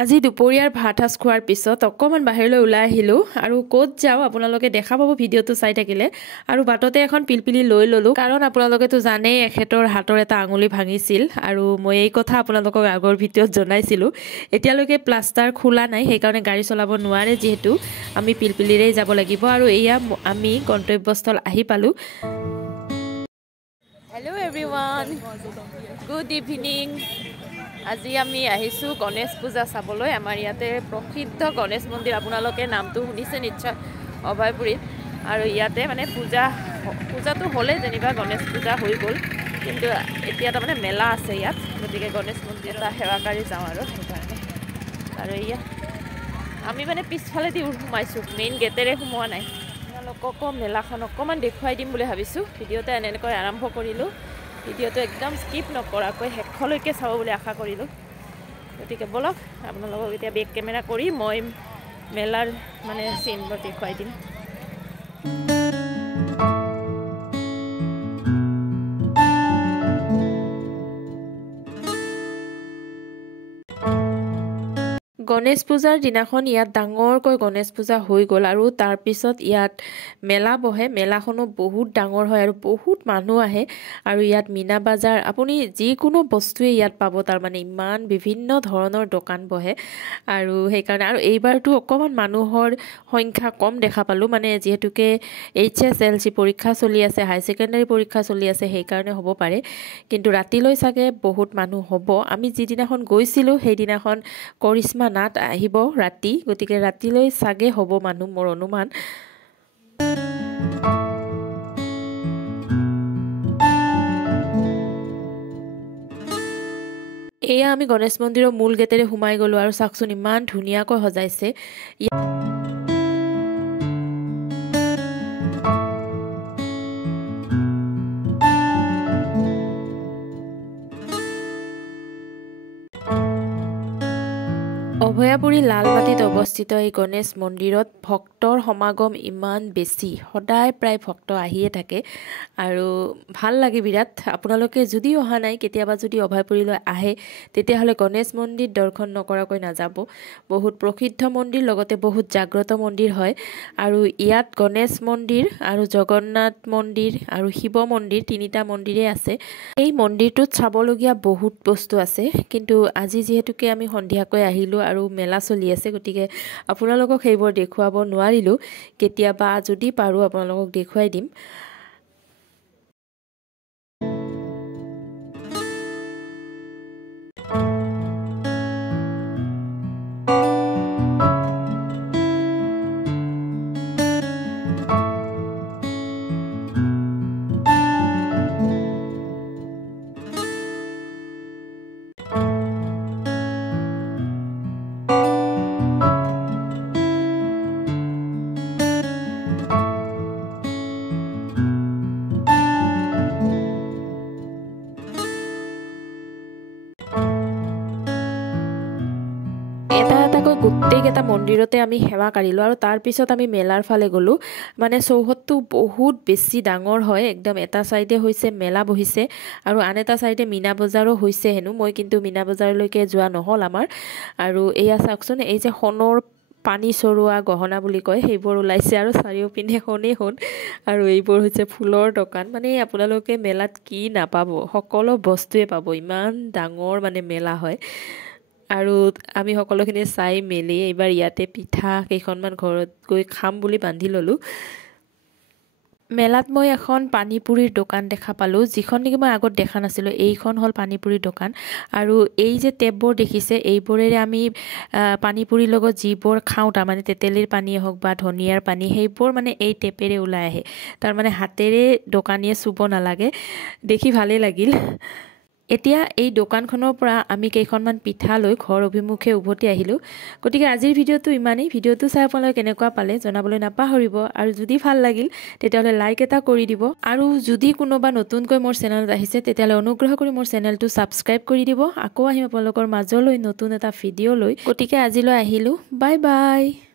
আজি দুপৰীয়াৰ ভাত সাজ খোৱাৰ পিছত অকমান বাহিৰলৈ ওলাই আহিলো আৰু ক'ত যাও আপোনালোকে দেখা পাব ভিডিওটো চাই থাকিলে আৰু বাটতে এখন পিলপিলি লৈ ললো কাৰণ আপোনালোকেতো জানেই এখেতৰ হাতৰ এটা আঙুলি ভাঙিছিল আৰু মই এই কথা আপোনালোকক আগৰ ভিডিওত জনাইছিলো এতিয়ালৈকে প্লাষ্টাৰ খোলা নাই সেই কাৰণে গাড়ী চলাব নোৱাৰে যেহেতু আমি পিলপিলিৰে যাব লাগিব আৰু এয়া আমি গন্তব্যস্থল আহি পালো হেল্ল এভৰিৱান গুড ইভিনিং আজি আমি আহিছো গণেশ পূজা চাবলৈ আমাৰ ইয়াতে প্ৰসিদ্ধ গণেশ মন্দিৰ আপোনালোকে নামটো শুনিছে নিশ্চয় অভয়পুৰীত আৰু ইয়াতে মানে পূজাটো হ'লে যেনিবা গণেশ পূজা হৈ গ'ল কিন্তু এতিয়া তাৰমানে মেলা আছে ইয়াত গতিকে গণেশ মন্দিৰত সেৱাকাৰী যাওঁ আৰু সেইকাৰণে আৰু এয়া আমি মানে পিছফালেদি সোমাইছোঁ মেইন গেটেৰে সোমোৱা নাই আপোনালোককো মেলাখন অকণমান দেখুৱাই দিম বুলি ভাবিছোঁ ভিডিঅ'টো এনেকৈ আৰম্ভ কৰিলোঁ ভিডিওটো একদম স্কিপ নকৰাকৈ শেষলৈকে চাব বুলি আশা কৰিলোঁ গতিকে বলক আপোনালোকক এতিয়া বেক কেমেৰা কৰি মই মেলাৰ মানে চিনবোৰ দেখুৱাই দিম গণেশ পূজাৰ দিনাখন ইয়াত ডাঙৰকৈ গণেশ পূজা হৈ গ'ল আৰু তাৰ পিছত ইয়াত মেলা বহে মেলাখনো বহুত ডাঙৰ হয় আৰু বহুত মানুহ আহে আৰু ইয়াত মিনা বাজাৰ আপুনি যিকোনো বস্তুৱে ইয়াত পাব তাৰ মানে ইমান বিভিন্ন ধৰণৰ দোকান বহে আৰু সেইকাৰণে আৰু এইবাৰটো অকমান মানুহৰ সংখ্যা কম দেখা পালো মানে যেহেতুকে HSLC পৰীক্ষা চলি আছে হাই সেকেন্ডাৰী পৰীক্ষা চলি আছে সেইকাৰণে হ'ব পাৰে কিন্তু ৰাতিলৈ চাগে বহুত মানুহ হ'ব আমি যিদিনাখন গৈছিলো সেইদিনাখন কৰিশ্মা নাট আহিব ৰাতি গতিকে ৰাতিলৈ চাগে হ'ব মানুহ মোৰ অনুমান এয়া আমি গণেশ মন্দিৰৰ মূল গেটেৰে সোমাই গলো আৰু চাকচোন ইমান ধুনীয়াকৈ সজাইছে অভয়াপুৰী লালমাটিত অৱস্থিত এই গণেশ মন্দিৰত ভক্তৰ সমাগম ইমান বেছি সদায় প্ৰায় ভক্ত আহিয়ে থাকে আৰু ভাল লাগে বিৰাট আপোনালোকে যদি অহা নাই কেতিয়াবা যদি অভয়াপুৰীলৈ আহে তেতিয়াহ'লে গণেশ মন্দিৰ দৰ্শন নকৰাকৈ নাযাব বহুত প্ৰসিদ্ধ মন্দিৰ লগতে বহুত জাগ্ৰত মন্দিৰ হয় আৰু ইয়াত গণেশ মন্দিৰ আৰু জগন্নাথ মন্দিৰ আৰু শিৱ মন্দিৰ তিনিটা মন্দিৰে আছে এই মন্দিৰটোত চাবলগীয়া বহুত বস্তু আছে কিন্তু আজি যেহেতুকে আমি সন্ধিয়াকৈ আহিলো আৰু মেলা চলি আছে গতিকে আপোনালোকক সেইবোৰ দেখুৱাব নোৱাৰিলো কেতিয়াবা যদি পাৰো আপোনালোকক দেখুৱাই দিম গোটেইকেইটা মন্দিৰতে আমি সেৱা কাৰিলো আৰু তাৰ পিছত আমি মেলাৰ ফালে গলো মানে চৌহদটো বহুত বেছি ডাঙৰ হয় একদম এটা সাইডে হৈছে মেলা বহিছে আৰু আন এটা সাইডে মিনা বজাৰো হৈছে হেনো মই কিন্তু মিনা বজাৰলৈকে যোৱা নহল আমাৰ আৰু এয়া চাওকচোন এই যে সোণৰ পানী চৰুৱা গহনা বুলি কয় সেইবোৰ ওলাইছে আৰু চাৰিওপিনে সোণেই সোণ আৰু এইবোৰ হৈছে ফুলৰ দোকান মানে আপোনালোকে মেলাত কি নাপাব সকলো বস্তুৱে পাব ইমান ডাঙৰ মানে মেলা হয় আৰু আমি সকলোখিনি চাই মেলি এইবাৰ ইয়াতে পিঠা কেইখনমান ঘৰত গৈ খাম বুলি বান্ধি ললো মেলাত মই এখন পানীপুৰিৰ দোকান দেখা পালো যিখন নেকি মই আগত দেখা নাছিলো এইখন হল পানীপুৰিৰ দোকান আৰু এই যে টেপবোৰ দেখিছে এইবোৰেৰে আমি পানীপুৰিৰ লগত যিবোৰ খাওঁ তাৰ মানে তেতেলীৰ পানী হওক বা ধনিয়াৰ পানী সেইবোৰ মানে এই টেপেৰে ওলাই আহে তাৰ মানে হাতেৰে দোকানীয়ে চুব নালাগে দেখি ভালে লাগিল এতিয়া এই দোকানখনৰ পৰা আমি কেইখনমান পিঠা লৈ ঘৰ অভিমুখে উভতি আহিলো গতিকে আজিৰ ভিডিওটো ইমানেই ভিডিওটো চাই আপোনালোকে কেনেকুৱা পালে জনাবলৈ নাপাহৰিব আৰু যদি ভাল লাগিল তেতিয়াহ'লে লাইক এটা কৰি দিব আৰু যদি কোনোবা নতুনকৈ মোৰ চেনেলত আহিছে তেতিয়াহ'লে অনুগ্ৰহ কৰি মোৰ চেনেলটো সাবস্ক্ৰাইব কৰি দিব আকৌ আহিম আপোনালোকৰ মাজলৈ নতুন এটা ভিডিও লৈ গতিকে আজিলৈ আহিলো বাই বাই